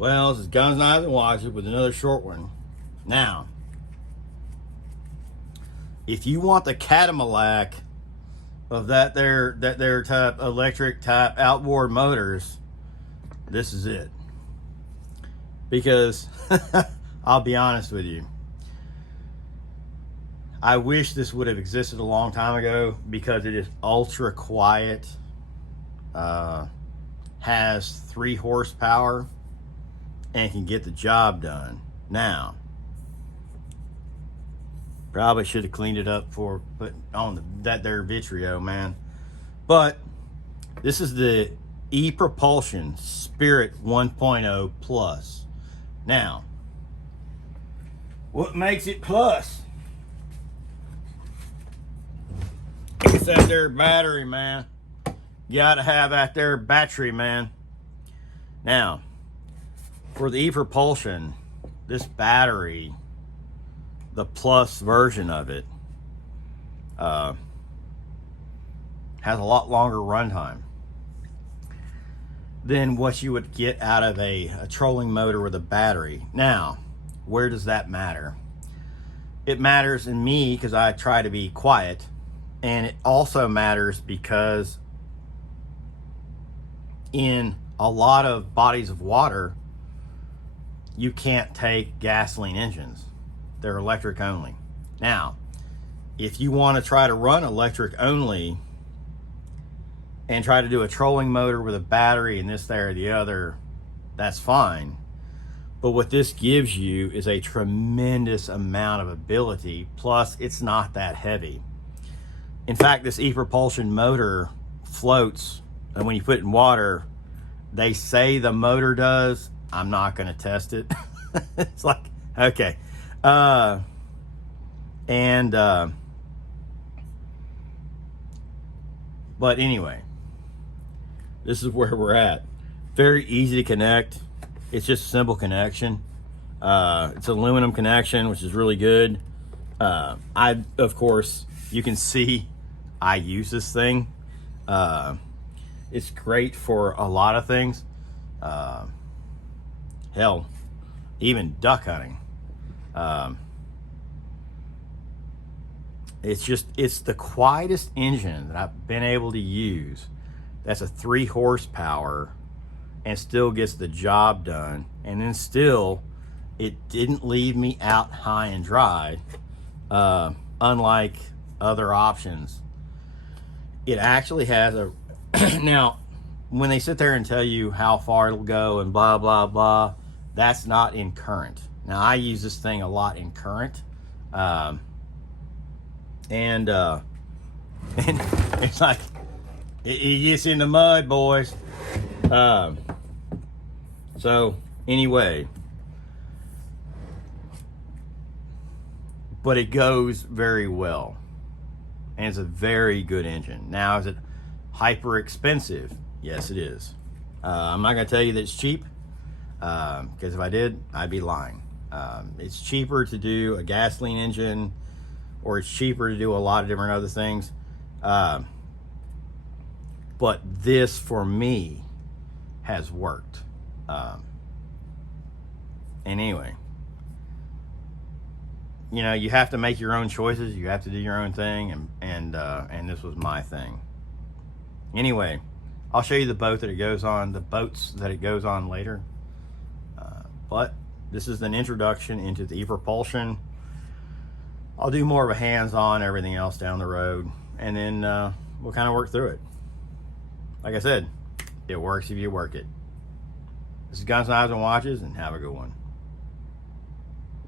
Well, this is Guns, Knives, and Watches with another short one. Now, if you want the Cadillac of that there type electric type outboard motors, this is it. Because I'll be honest with you, I wish this would have existed a long time ago, because it is ultra quiet, has 3 horsepower, and can get the job done. Now, probably should have cleaned it up for putting on that there Vitrio, man. But this is the Epropulsion Spirit 1.0 Plus. Now, what makes it plus? It's that there battery, man. You gotta have that there battery, man. Now, for the Epropulsion, this battery, the plus version of it, has a lot longer runtime than what you would get out of a trolling motor with a battery. Now, where does that matter? It matters in me because I try to be quiet, and it also matters because in a lot of bodies of water, you can't take gasoline engines. They're electric only. Now, if you want to try to run electric only and try to do a trolling motor with a battery and this, there, or the other, that's fine. But what this gives you is a tremendous amount of ability, plus it's not that heavy. In fact, this Epropulsion motor floats, and when you put it in water, they say the motor does. I'm not going to test it. It's like, okay. But anyway, this is where we're at. Very easy to connect. It's just a simple connection. It's an aluminum connection, which is really good. Of course, you can see I use this thing. It's great for a lot of things. Hell, even duck hunting. It's the quietest engine that I've been able to use. That's a 3 horsepower and still gets the job done. And then still, it didn't leave me out high and dry, unlike other options. It actually has a, now, when they sit there and tell you how far it'll go and blah, blah, blah, that's not in current. Now, I use this thing a lot in current. And it's like, it gets in the mud, boys. So, anyway. But it goes very well. And it's a very good engine. Now, is it hyper expensive? Yes, it is. I'm not going to tell you that it's cheap, because if I did, I'd be lying. It's cheaper to do a gasoline engine, or it's cheaper to do a lot of different other things. But this, for me, has worked. And anyway, you know, you have to make your own choices. You have to do your own thing, and this was my thing. Anyway, I'll show you the boat that it goes on, the boats that it goes on later. But this is an introduction into the Epropulsion. I'll do more of a hands-on everything else down the road, and then we'll kind of work through it. Like I said, it works if you work it. This is Guns, Knives, and Watches, and have a good one.